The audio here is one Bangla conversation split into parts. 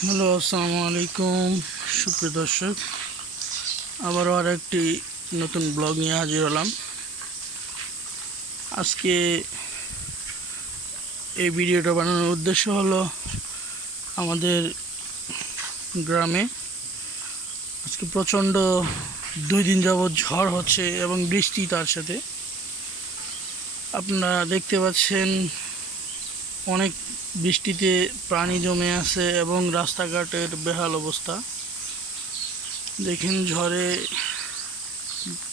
হ্যালো, আসসালামু আলাইকুম সুপ্রিয় দর্শক। আবারও একটি নতুন ব্লগ নিয়ে হাজির হলাম। আজকে এই ভিডিওটা বানানোর উদ্দেশ্য হলো আমাদের গ্রামে আজকে প্রচণ্ড 2 দিন যাবৎ ঝড় হচ্ছে এবং বৃষ্টি তার সাথে। আপনারা দেখতে পাচ্ছেন অনেক বৃষ্টিতে পানি জমে আছে এবং রাস্তাঘাটের বেহাল অবস্থা। দেখেন ঝড়ে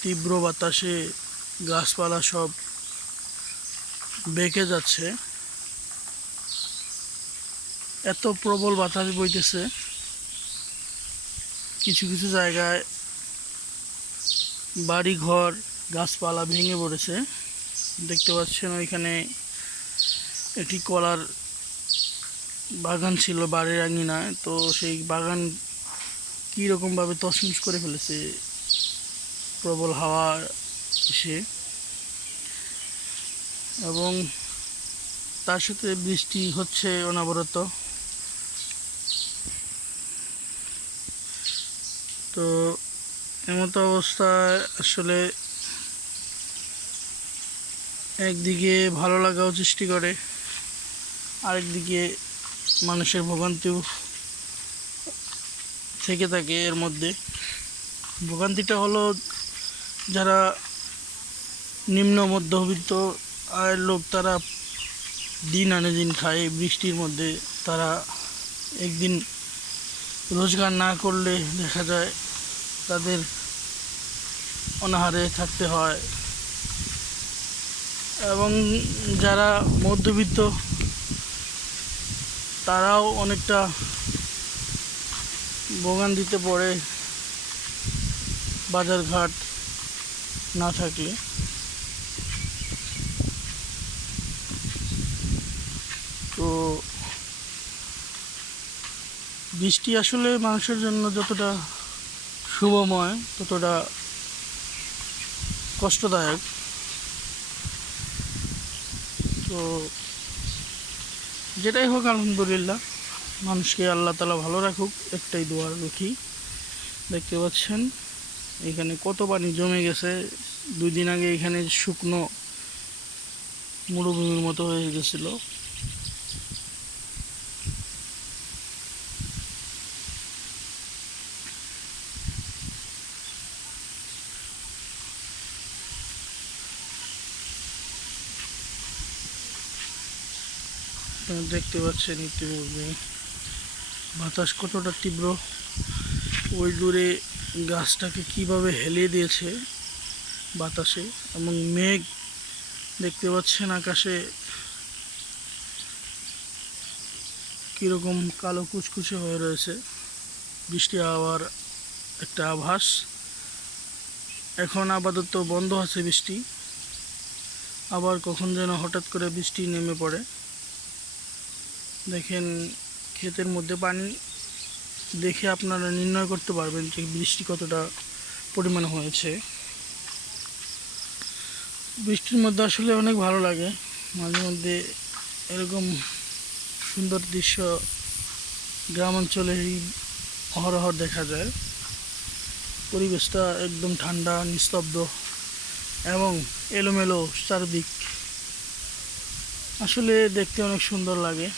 তীব্র বাতাসে গাছপালা সব বেঁকে যাচ্ছে। এত প্রবল বাতাস বইতেছে, কিছু কিছু জায়গায় বাড়ি ঘর গাছপালা ভেঙে পড়েছে। দেখতে পাচ্ছেন ওইখানে একটি কলার বাগান ছিল বাড়ির আঙিনায়, তো সেই বাগান কীরকমভাবে তছনছ করে ফেলেছে প্রবল হাওয়া এসে, এবং তার সাথে বৃষ্টি হচ্ছে অনবরত। তো এমতো অবস্থায় আসলে একদিকে ভালো লাগাও সৃষ্টি করে, আরেকদিকে মানুষের ভোগান্তিও থেকে থাকে। এর মধ্যে ভোগান্তিটা হলো যারা নিম্ন মধ্যবিত্ত আয়ের লোক, তারা দিন আনে দিন খায়। বৃষ্টির মধ্যে তারা একদিন রোজগার না করলে দেখা যায় তাদের অনাহারে থাকতে হয়, এবং যারা মধ্যবিত্ত তারাও অনেকটা ভোগান্তিতে পড়ে বাজারঘাট না থাকলে। তো বৃষ্টি আসলে মানুষের জন্য যতটা শুভময় ততটা কষ্টদায়ক। তো যেটাই হোক, আলহামদুলিল্লাহ, মানুষকে আল্লাহ তাআলা ভালো রাখুক, একটাই দোয়া রাখি। দেখতে পাচ্ছেন এখানে কত পানি জমে গেছে। 2 দিন আগে এখানে শুকনো মরুভূমির মতো হয়ে গেছিল। দেখতে পাচ্ছেন ইতিপূর্বে বাতাস কতটা তীব্র, ওই দূরে গাছটাকে কিভাবে হেলিয়ে দিয়েছে বাতাসে, এবং মেঘ দেখতে পাচ্ছেন আকাশে কীরকম কালো কুচকুচে হয়ে রয়েছে। বৃষ্টি হওয়ার একটা আভাস। এখন আপাতত বন্ধ আছে বৃষ্টি, আবার কখন যেন হঠাৎ করে বৃষ্টি নেমে পড়ে। দেখেন ক্ষেতের মধ্যে পানি, দেখে আপনারা নির্ণয় করতে পারবেন যে বৃষ্টি কতটা পরিমাণ হয়েছে। বৃষ্টির মধ্যে আসলে অনেক ভালো লাগে। মাঝে মধ্যে এরকম সুন্দর দৃশ্য গ্রাম অঞ্চলেই অহরহ দেখা যায়। পরিবেশটা একদম ঠান্ডা, নিস্তব্ধ এবং এলোমেলো চারদিক। আসলে দেখতে অনেক সুন্দর লাগে।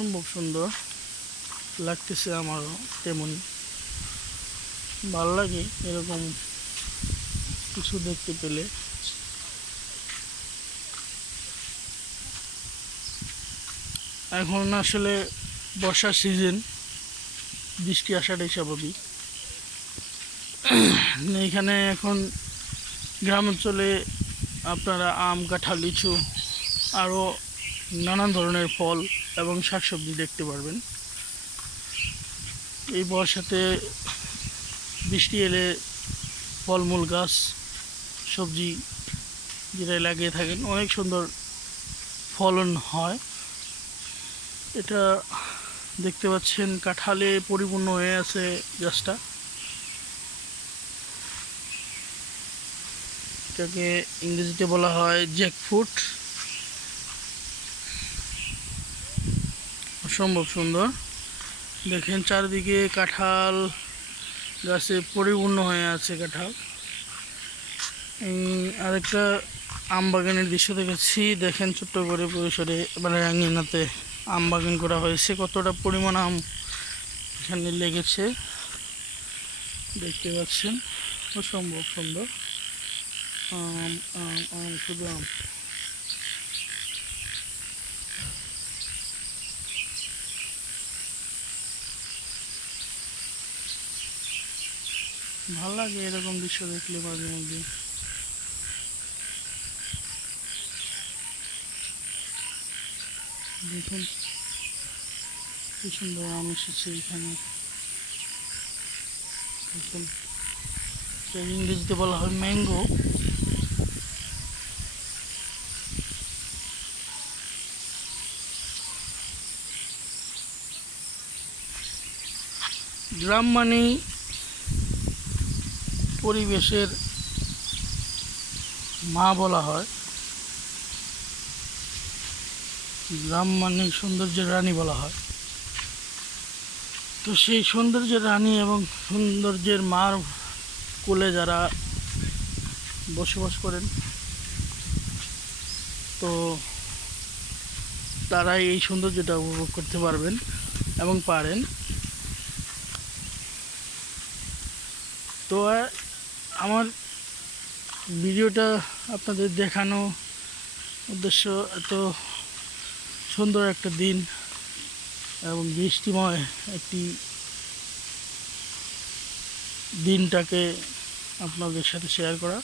সম্ভব সুন্দর লাগতেছে আমারও, তেমনই ভালো লাগে এরকম কিছু দেখতে পেলে। এখন আসলে বর্ষার সিজন, বৃষ্টি আসাটাই স্বাভাবিক। এখানে এখন গ্রাম অঞ্চলে আপনারা আম, কাঁঠাল, লিচু আরও নানান ধরনের ফল এবং শাকসবজি দেখতে পারবেন। এই বর্ষাতে বৃষ্টি এলে ফলমূল গাছ, সবজি যেটা লাগিয়ে থাকেন, অনেক সুন্দর ফলন হয়। এটা দেখতে পাচ্ছেন কাঁঠালে পরিপূর্ণ হয়ে আছে গাছটা। এটাকে ইংরেজিতে বলা হয় জ্যাকফ্রুট। অসম্ভব সুন্দর। দেখেন চারিদিকে কাঁঠাল গাছে পরিপূর্ণ হয়ে আছে কাঁঠাল। এই আরেকটা আম বাগানের দৃশ্য দেখেছি। দেখেন ছোট্ট করে পরিসরে মানে রাঙিনাতে আম বাগান করা হয়েছে, কতটা পরিমাণ আম এখানে লেগেছে দেখতে পাচ্ছেন। অসম্ভব সুন্দর আম আম আম শুধু আম। ভালো লাগে এরকম দৃশ্য দেখলে মাঝে মধ্যে। দেখুন কি সুন্দর আম এসেছে এখানে। দেখুন ইংরেজিতে বলা হয় ম্যাঙ্গো। গ্রাম মানেই পরিবেশের মা বলা হয়, গ্রাম মানে সৌন্দর্যের রানী বলা হয়। তো সেই সৌন্দর্যের রানী এবং সৌন্দর্যের মার কোলে যারা বসবাস করেন, তো তারাই এই সৌন্দর্যটা উপভোগ করতে পারবেন এবং পারেন। তো আমার ভিডিওটা আপনাদের দেখানো উদ্দেশ্য, এত সুন্দর একটা দিন এবং বৃষ্টিময় একটি দিনটাকে আপনাদের সাথে শেয়ার করা।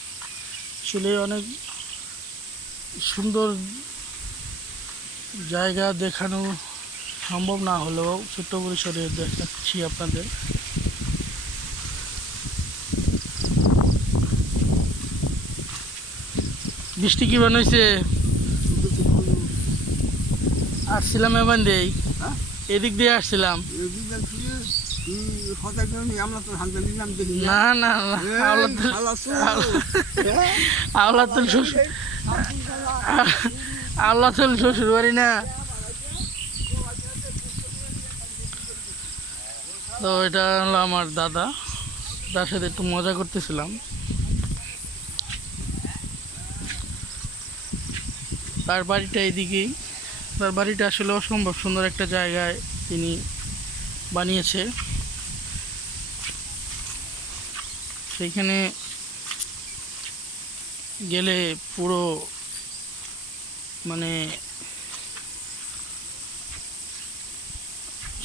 আসলে অনেক সুন্দর জায়গা দেখানো সম্ভব না হলেও ছোট্ট পরিসরে দেখাচ্ছি আপনাদের। বৃষ্টি কি বানাইছে? আসছিলাম এবার দেই, এদিক দিয়ে আসছিলাম। না না আওলাতুল শ্বশুর বাড়ি না। তো এটা হলো আমার দাদা, তার সাথে একটু মজা করতেছিলাম। তার বাড়িটা এদিকেই। তার বাড়িটা আসলে অসম্ভব সুন্দর একটা জায়গায় তিনি বানিয়েছে। সেইখানে গেলে পুরো মানে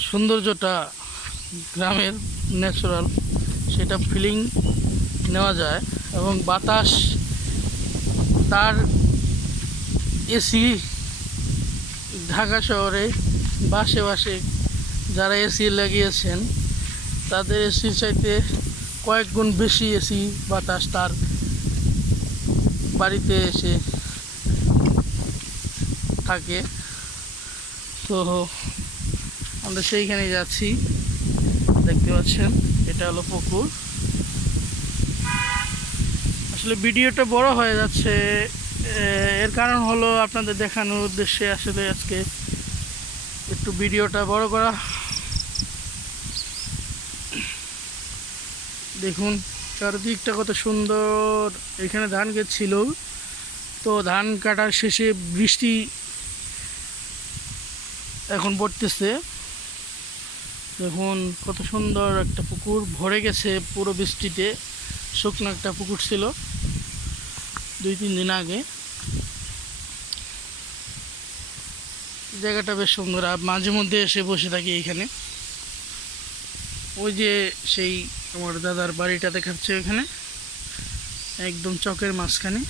সৌন্দর্যটা গ্রামের ন্যাচারাল সেটা ফিলিং নেওয়া যায়। এবং বাতাস, তার এসি, ঢাকা শহরে বাসে বাসে যারা এসি লাগিয়েছেন তাদের এসির চাইতে কয়েক গুণ বেশি এসি বাতাস তার বাড়িতে এসে থাকে। তো আমরা সেইখানে যাচ্ছি, দেখতে পাচ্ছেন এটা হলো পুকুর। আসলে ভিডিওটা বড় হয়ে যাচ্ছে, এর কারণ হলো আপনাদের দেখানোর উদ্দেশ্যে আসলে আজকে একটু ভিডিওটা বড় করা। দেখুন চারদিকটা কত সুন্দর। এখানে ধান ক্ষেত ছিল, তো ধান কাটার শেষে বৃষ্টি এখন পড়তেছে। দেখুন কত সুন্দর একটা পুকুর ভরে গেছে পুরো বৃষ্টিতে। শুকনো একটা পুকুর ছিল 2-3 দিন আগে। জায়গাটা বেশ সুন্দর। আর মাঝে মধ্যে এসে বসে থাকি এখানে। ওই যে সেই আমার দাদার বাড়িটা দেখাচ্ছে ওখানে, একদম চকের মাঝখানে।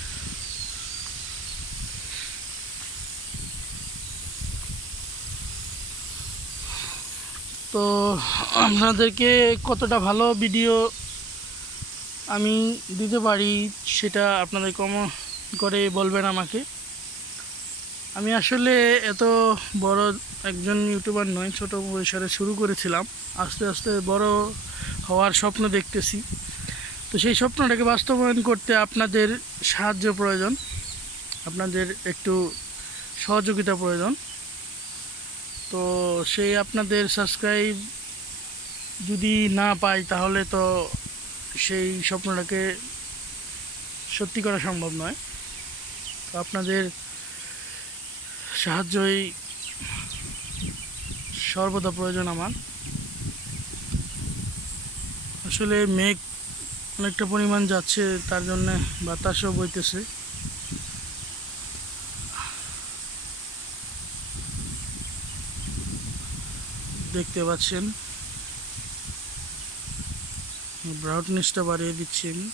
তো আপনাদেরকে কতটা ভালো ভিডিও আমি দিতে পারি সেটা আপনাদের কমেন্ট করে বলবেন আমাকে। আমি আসলে এত বড় একজন ইউটিউবার নই, ছোট পরিসরে শুরু করেছিলাম, আস্তে আস্তে বড় হওয়ার স্বপ্ন দেখতেছি। তো সেই স্বপ্নটাকে বাস্তবায়ন করতে আপনাদের সাহায্য প্রয়োজন, আপনাদের একটু সহযোগিতা প্রয়োজন। তো সেই আপনাদের সাবস্ক্রাইব যদি না পাই তাহলে তো সেই স্বপ্নটাকে সত্যি করা সম্ভব নয়। তো আপনাদের সাহায্যই সর্বদা প্রয়োজন আমার। আসলে মেঘ অনেকটা পরিমাণ যাচ্ছে, তার জন্যে বাতাসও বইতেছে। দেখতে পাচ্ছেন, ব্রাইটনেসটা বাড়িয়ে দিচ্ছি আমি।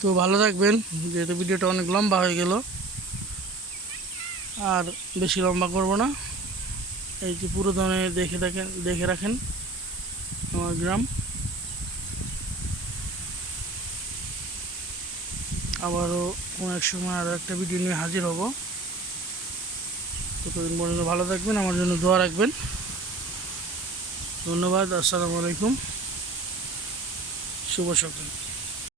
তো ভালো থাকবেন, যেহেতু ভিডিওটা অনেক লম্বা হয়ে গেল, আর বেশি লম্বা করব না। এই যে পুরো দানে দেখে রাখেন আমার গ্রাম। আবারও কোনো এক সময় আরও একটা ভিডিও নিয়ে হাজির হব। ততদিন পর্যন্ত ভালো থাকবেন, আমার জন্য দোয়া রাখবেন। ধন্যবাদ। আসসালামু আলাইকুম, শুভ সকাল।